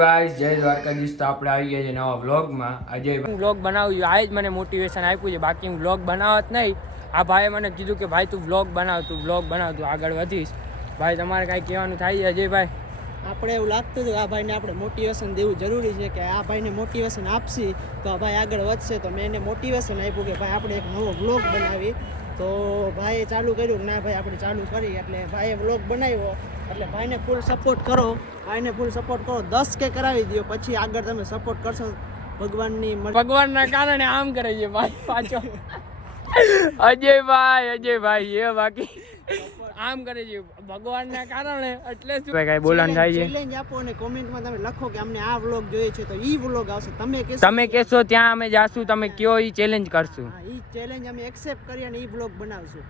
Guys જય દ્વારકાધીશ. તો આપણે આવી ગયા છે નવા વ્લોગમાં. આજે હું વ્લોગ બનાવું છું. આ જ મને મોટિવેશન આપ્યું છે, બાકી હું વ્લોગ બનાવત નહીં. આ ભાઈએ મને કીધું કે ભાઈ તું વ્લોગ બનાવ, તું આગળ વધીશ. ભાઈ તમારે કાંઈ કહેવાનું થાય છે અજયભાઈ? આપણે એવું લાગતું હતું આ ભાઈને આપણે મોટિવેશન દેવું જરૂરી છે કે આ ભાઈને મોટિવેશન આપશી તો આ ભાઈ આગળ વધશે. તો મેં એને મોટિવેશન આપ્યું કે ભાઈ આપણે એક નવો વ્લોગ બનાવી. તો ભાઈએ ચાલુ કર્યું કે ના ભાઈ આપણે ચાલુ કરી, એટલે ભાઈએ વ્લોગ બનાવ્યો. એટલે ભાઈને ફૂલ સપોર્ટ કરો, ભાઈને ફૂલ સપોર્ટ કરો. 10K કરાવી દો, પછી આગળ તમે સપોર્ટ કરશો ભગવાનના કારણે આમ કરે છે ભાઈ પાછો અજયભાઈ એ બાકી આમ કરે છે ભગવાનના કારણે. એટલે શું કઈ બોલાન થાય છે? ચેલેન્જ આપો અને કોમેન્ટમાં તમે લખો કે અમને આ વ્લોગ જોઈએ છે તો ઈ વ્લોગ આવશે. તમે કહેશો ત્યાં અમે જાશું, તમે કયો ઈ ચેલેન્જ કરશું. હા, ઈ ચેલેન્જ અમે એક્સેપ્ટ કરી અને ઈ વ્લોગ બનાવશું.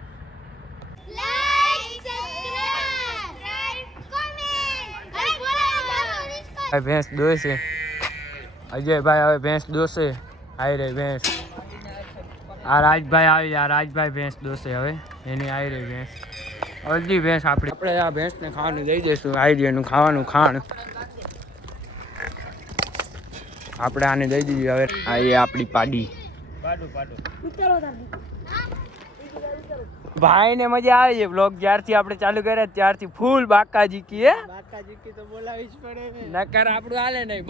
ભેંસ દોશે અજયભાઈ, હવે ભેંસ દોશે. આવી રહી ભેંસ. આ રાજભાઈ ભેંસ દોશે. હવે એની આવી રહી ભેંસ. અડધી ભેંસ આપણે આ ભેંસને ખાવાનું દઈ દઈશું. આવી રહ્યું એનું ખાવાનું ખાણ આપણે આને દઈ દીધી. હવે આ એ આપણી પાડી. ભાઈ ને મજા આવે છે. બ્લોગ જ્યારથી આપણે ચાલુ કર્યા ત્યારથી ફૂલ બાકાજી કી. બાકાજી કી તો બોલાવી જ પડે ને, નકર આપણું હાલે નહીં.